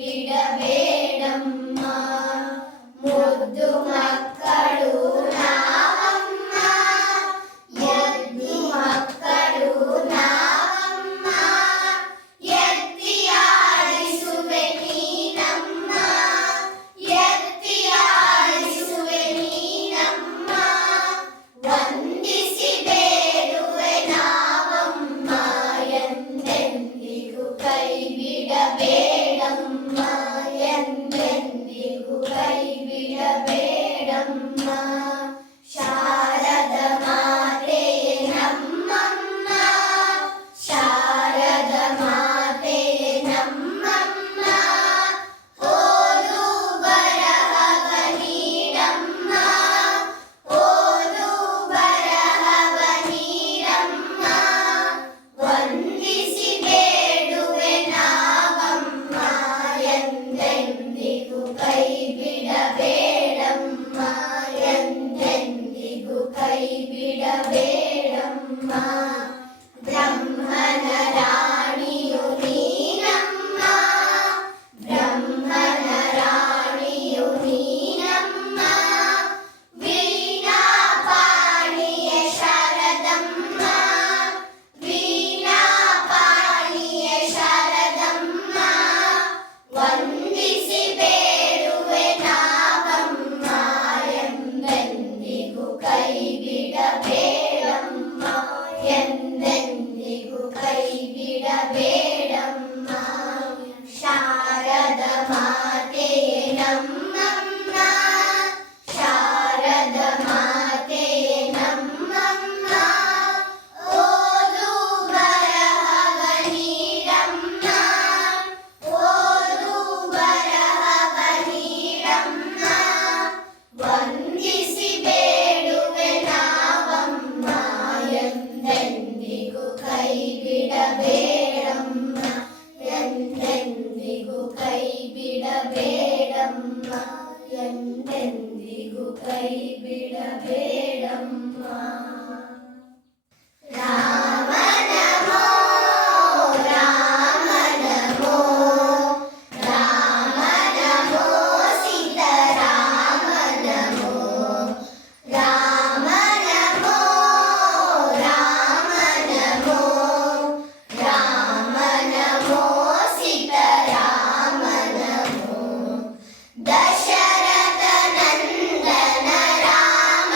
ಬಿಡಬೇಡಮ್ಮ. ಮುದ್ದು ಮಕ್ಕಳು ನಾವಮ್ಮ, ಮುದ್ದು ಮಕ್ಕಳು ನಾವಮ್ಮ, ಎತ್ತಿ ಆಡಿಸುವೆ ನೀನಮ್ಮ, ಎತ್ತಿ ಆಡಿಸುವೆ ನೀನಮ್ಮ, ವಂದಿಸಿ ಬೇಡುವೆ ನಾವಮ್ಮ, ಎಂದೆಂದಿಗೂ ಕೈ ಬಿಡಬೇಡಮ್ಮ, ಎಂದೆಂದಿಗೂ ಕೈ ಬಿಡಬೇಡಮ್ಮ. ಶಾರದ ಮಾತೆಯೇ ನಮ್ಮಮ್ಮ, ಶಾರದ ಮಾತೆಯೇ ನಮ್ಮಮ್ಮ, ಓದು ಬರಹವ ನೀಡಮ್ಮ, ಓದು ಬರಹವ ನೀಡಮ್ಮ, ವಂದಿಸಿ ಬೇಡುವೆ ನಾವಮ್ಮ, ಎಂದೆಂದಿಗೂ ಕೈ ಬಿಡಬೇಡಮ್ಮ, ಎಂದೆಂದಿಗೂ ಕೈ ಬಿಡಬೇಡಮ್ಮ. ಬ್ರಹ್ಮನ ರಾಣಿಯು ನೀನಮ್ಮ, ಬ್ರಹ್ಮನ ರಾಣಿಯು ನೀನಮ್ಮ, ವೀಣಾಪಾಣಿಯೇ ಶಾರದಮ್ಮ, ವೀಣಾಪಾಣಿಯೇ ಶಾರದಮ್ಮ, ವಂದಿಸಿ ಬೇಡುವೆ ನಾವಮ್ಮ, ಎಂದೆಂದಿಗೂ ಕೈ ಬಿಡಬೇಡಮ್ಮ, ಎಂದೆಂದಿಗೂ ಕೈ ಬಿಡಬೇಡಮ್ಮ. ಶಾರದ ಮಾತೆಯೇ ನಮ್ಮಮ್ಮ, ಶಾರದ ಮಾತೆಯೇ ನಮ್ಮಮ್ಮ, ಓದು ಬರಹವ ನೀಡಮ್ಮ, ಓದು ಬರಹವ ನೀಡಮ್ಮ, ವಂದಿಸಿ ಬೇಡುವೆ ನಾವಮ್ಮ, ಎಂದೆಂದಿಗೂ ಕೈ ಬಿಡಬೇಡಮ್ಮ, ಎಂದೆಂದಿಗೂ ಕೈ ಬಿಡಬೇಡಮ್ಮ, ಎಂದೆಂದಿಗೂ ಕೈ ಬಿಡಬೇಡಮ್ಮ. ರಾಮ ನಮೋ, ರಾಮ ನಮೋ, ರಾಮ ನಮೋ, ಸೀತಾರಾಮ ನಮೋ, ರಾಮ ನಮೋ, ರಾಮ ನಮೋ, ರಾಮ ನಮೋ, ಸೀತಾರಾಮ ನಮೋ, ದಶರಥ ನಂದನ ರಾಮ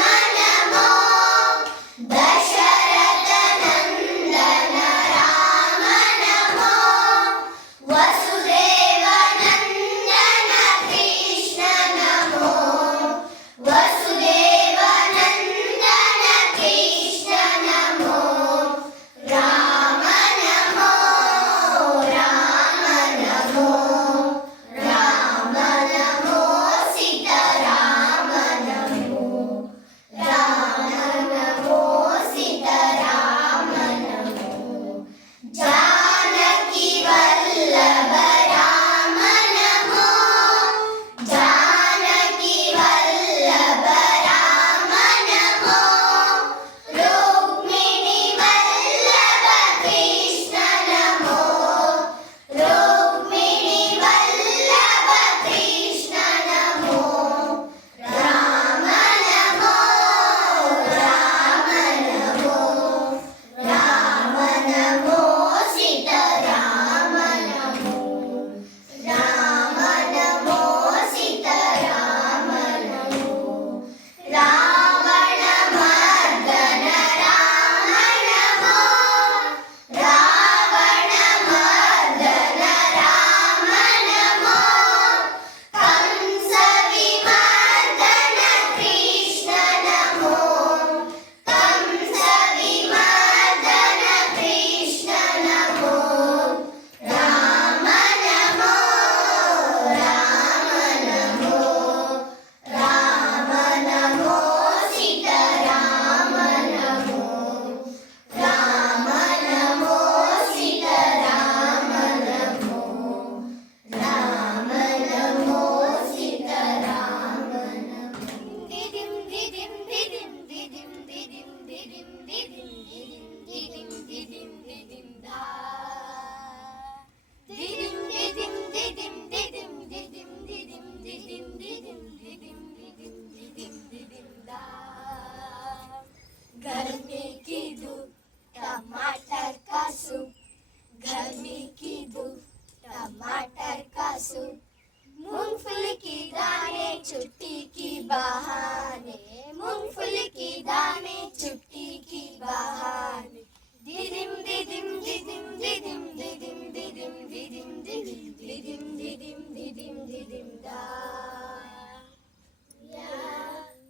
छुट्टी की बहाने, मूंगफली की दाने चुटकी की बहाने, दिदिम दिदिम दिदिम दिदिम दिदिम दिदिम दिदिम दिदिम दिदिम दिदिम दिदिम दिदिम दा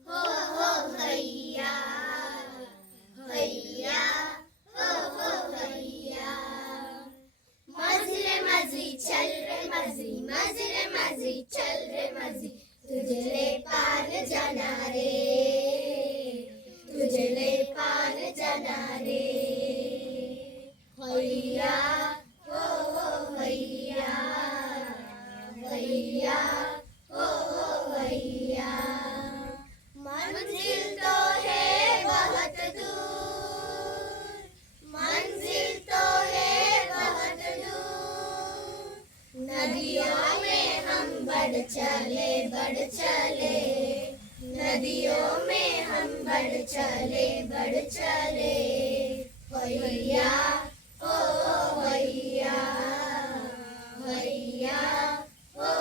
हो हैया हैया हो हैया मजी रे मजी चल रे मजी मजी रे मजी चल रे मजी तुझे ले पार जाना रे तुझे ले पार जाना रे हैया हो हैया हैया हो हैया मंजिल तो है बहुत दूर मंजिल तो है बहुत दूर नदियों में हम बढ़ चले नदियों में हम बढ़ चले हैया हो हैया हैया हो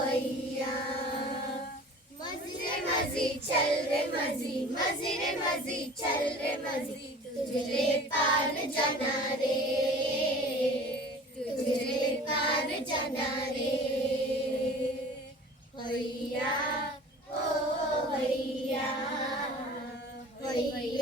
हैया मजी रे मजी चल रे मजी मजी रे मजी चल रे मजी तुझे ले पार जाना रे तुझे ले पार जाना रे हैया ओ हैया हैया